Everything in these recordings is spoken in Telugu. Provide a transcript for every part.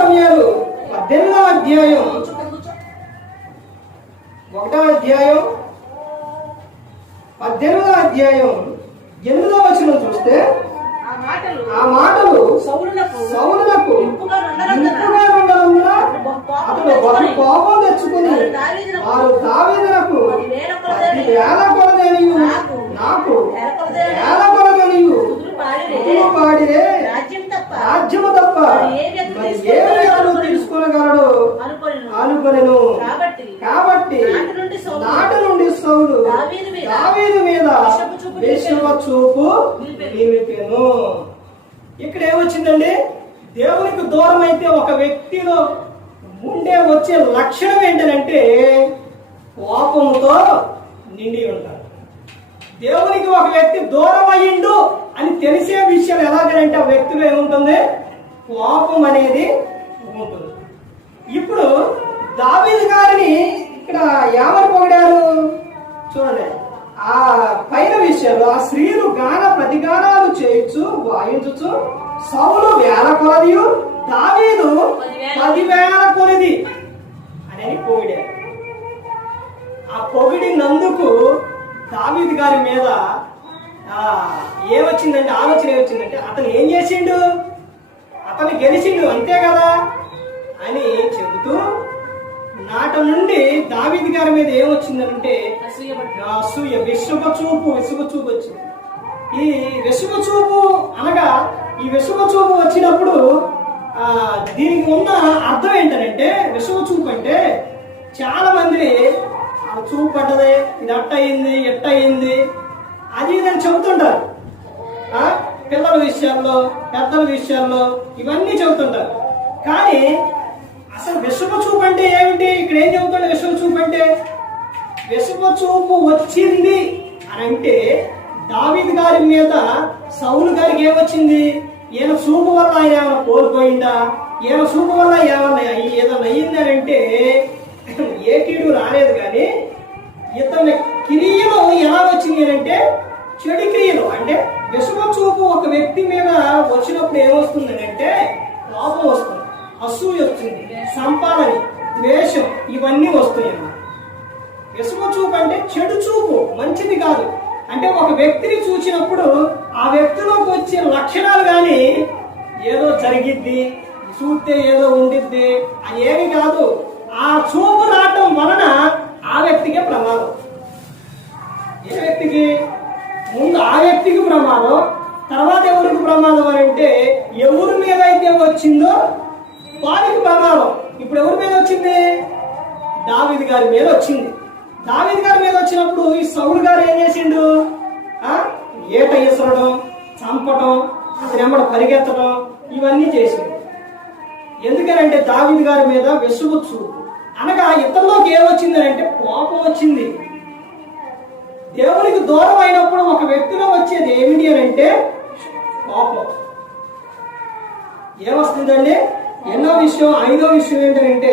సమయాలు 18వ అధ్యాయం 8వ వచనం చూస్తే ఆ మాటలు సౌలునకు ఇంపుగా ఉన్నందున అతడు బహు కోపం తెచ్చుకుని వారు దావీదునకు 10,000 కొలదనియు నాకు 1,000 కొలదనియు పాడిరే రాజ్యము తప్ప మరి ఏ వ్యక్తులు తీసుకొనగలడు అనుకొనెను. కాబట్టి నాటి నుండి సౌలు దావీదు మీద వేశ్యవ చూపు నిలిపెను. ఇక్కడ ఏమొచ్చిందండి? దేవునికి దూరం అయితే ఒక వ్యక్తిలో వచ్చే లక్షణం ఏంటంటే కోపంతో నిండి ఉంటారు. దేవునికి ఒక వ్యక్తి దూరం అయ్యిండు అని తెలిసే విషయం ఎలాగంటే ఆ వ్యక్తిలో ఏముంటుంది? కోపం అనేది ఉంటుంది. ఇప్పుడు దావీదు గారిని ఇక్కడ ఎవరు పొగిడారు చూడండి. ఆ పైన విషయాలు ఆ స్త్రీలు గాన ప్రతిగానాలు చేయొచ్చు వాయించు సౌలు 1,000 కొలదియు దావీదు 10,000 కొలది అని పొగిడారు. ఆ పొగిడినందుకు దావీదు గారి మీద ఏమొచ్చిందంటే ఆలోచన ఏమొచ్చిందంటే అతను ఏం చేసిండు? అతను గెలిచిండు అంతే కదా అని చెబుతూ నాట నుండి దావీదు గారి మీద ఏమొచ్చిందంటే అసూయ, విసుగ చూపు వచ్చింది. ఈ విసుగ చూపు అనగా ఈ విసుగ చూపు వచ్చినప్పుడు దీనికి ఉన్న అర్థం ఏంటంటే విసుగ చూపు అంటే చాలా మంది చూపు పడ్డది, ఇది అట్టయింది ఎట్టయింది అది ఇదని చెబుతుంటారు. పిల్లల విషయాల్లో పెద్దల విషయాల్లో ఇవన్నీ చెబుతుంటారు. కానీ అసలు విసుగ చూపు అంటే ఏమిటి? ఇక్కడ ఏం చెబుతాడు? విసుగ చూపు అంటే విసుగ చూపు వచ్చింది అని అంటే దావీదు గారి మీద సౌలు గారికి ఏమొచ్చింది? ఈయన చూపు వల్ల ఆయన ఏమైనా కోల్పోయిందా? ఈయన చూపు వల్ల ఏదైనా అయ్యిందని అంటే ఏ కీడు రాలేదు. కానీ ఇతని క్రియలు ఎలా వచ్చింది అంటే చెడు క్రియలు. అంటే విసుగ చూపు ఒక వ్యక్తి మీద వచ్చినప్పుడు ఏమొస్తుంది అంటే కోపం వస్తుంది, అసూయ వచ్చింది, సంపాదన, ద్వేషం ఇవన్నీ వస్తాయి. విసుగ చూపు అంటే చెడు చూపు, మంచిది కాదు. అంటే ఒక వ్యక్తిని చూసినప్పుడు ఆ వ్యక్తిలోకి వచ్చే లక్షణాలు కానీ ఏదో జరిగిద్ది, చూస్తే ఏదో ఉండిద్ది అది ఏమి కాదు. ఆ చూపు రావటం వలన ఆ వ్యక్తికే ప్రమాదం. ఏ వ్యక్తికి? ముందు ఆ వ్యక్తికి ప్రమాదం, తర్వాత ఎవరికి ప్రమాదం అని అంటే ఎవరి మీద అయితే వచ్చిందో వారికి ప్రమాదం. ఇప్పుడు ఎవరి మీద వచ్చింది? దావీదు గారి మీద వచ్చింది. దావీదు గారి మీద వచ్చినప్పుడు ఈ సౌలు గారు ఏం చేసిండు? ఏట ఇసరడం, చంపటం, అతని వెంబడి పరిగెత్తడం ఇవన్నీ చేసిండు. ఎందుకనంటే దావీదు గారి మీద విసుగు చూపు అనగా ఇతరులోకి ఏమొచ్చింది అంటే కోపం వచ్చింది. దేవునికి దూరం అయినప్పుడు ఒక వ్యక్తిలో వచ్చేది ఏమిటి అని అంటే కోపం. ఏమొస్తుందండి? ఎన్నో విషయం, 5వ విషయం ఏంటంటే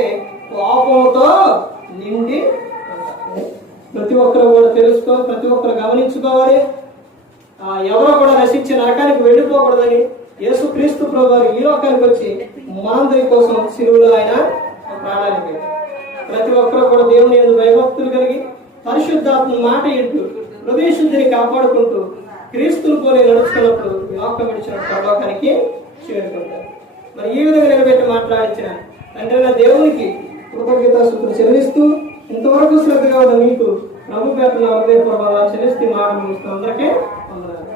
కోపంతో నిండి. ప్రతి ఒక్కరు కూడా తెలుసుకోవాలి, ప్రతి ఒక్కరు గమనించుకోవాలి. ఎవరో కూడా నశించే నరకానికి వెళ్ళిపోకూడదని యేసుక్రీస్తు ప్రభువు ఈ లోకానికి వచ్చి మనందరి కోసం శిలువలో ఆయన ప్రాణాన్ని పెట్టారు. ప్రతి ఒక్కరు కూడా దేవుని యందు భయభక్తులు కలిగి పరిశుద్ధాత్మ మాట ఇంటూ హృదయ శుద్ధిని కాపాడుకుంటూ క్రీస్తులు పోలి నడుచుకున్నప్పుడు లోకం విడిచిన పరలోకానికి చేరుకుంటారు. మరి ఈ విధంగా నిలబెట్టి మాట్లాడించిన తండ్రి దేవునికి కృతజ్ఞతాస్తుతులు చెల్లిస్తూ ఇంతవరకు శ్రద్ధగా ఉన్న మీకు ప్రభు పేరున హృదయపూర్వకంగా చెల్లిస్తూ మాట ముగిస్తూ అందరికీ వందనాలు.